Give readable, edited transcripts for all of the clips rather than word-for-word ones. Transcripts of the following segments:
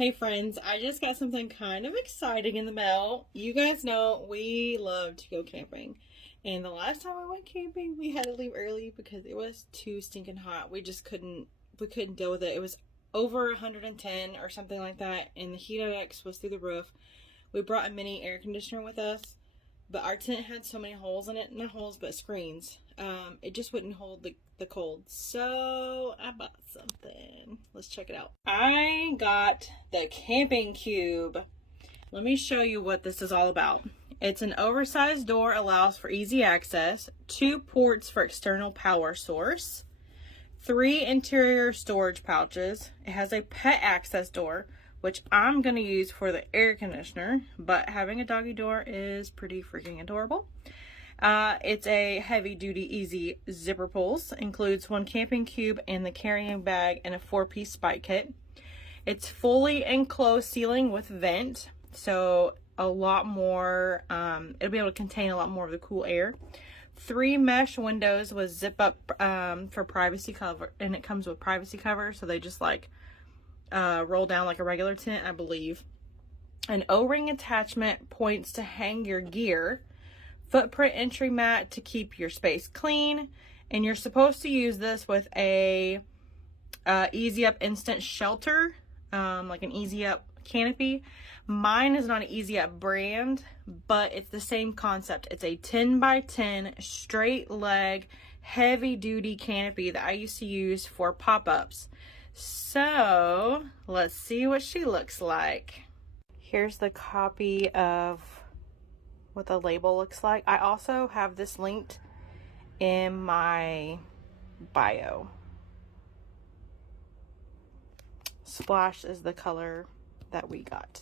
Hey friends, I just got something kind of exciting in the mail. You guys know we love to go camping. And the last time we went camping, we had to leave early because it was too stinking hot. We couldn't deal with it. It was over 110 or something like that, and the heat index was through the roof. We brought a mini air conditioner with us, but our tent had so many holes in it, not holes, but screens. It just wouldn't hold the cold. So I bought something. Let's check it out. I got the camping cube. Let me show you what this is all about. It's an oversized door, allows for easy access, 2 ports for external power source, 3 interior storage pouches. It has a pet access door, which I'm going to use for the air conditioner, but having a doggy door is pretty freaking adorable. It's a heavy duty easy zipper pulls, includes 1 camping cube and the carrying bag and a 4-piece spike kit. It's fully enclosed ceiling with vent, so a lot more, it'll be able to contain a lot more of the cool air. 3 mesh windows with zip up for privacy cover, and it comes with privacy cover, so they just like roll down like a regular tent, I believe. An O-ring attachment, points to hang your gear, footprint entry mat to keep your space clean, and you're supposed to use this with a Easy Up instant shelter, like an Easy Up canopy. Mine is not an Easy Up brand, but it's the same concept. It's a 10 by 10 straight leg heavy duty canopy that I used to use for pop-ups. So let's see what she looks like. Here's the copy of what the label looks like. I also have this linked in my bio. Splash is the color that we got.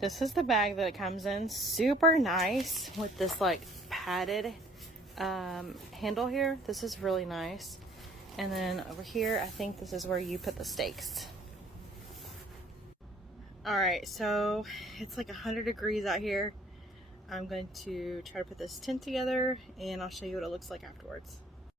This is the bag that it comes in. Super nice with this like padded handle here. This is really nice. And then over here, I think this is where you put the stakes. All right, so it's like 100 degrees out here. I'm going to try to put this tent together and I'll show you what it looks like afterwards.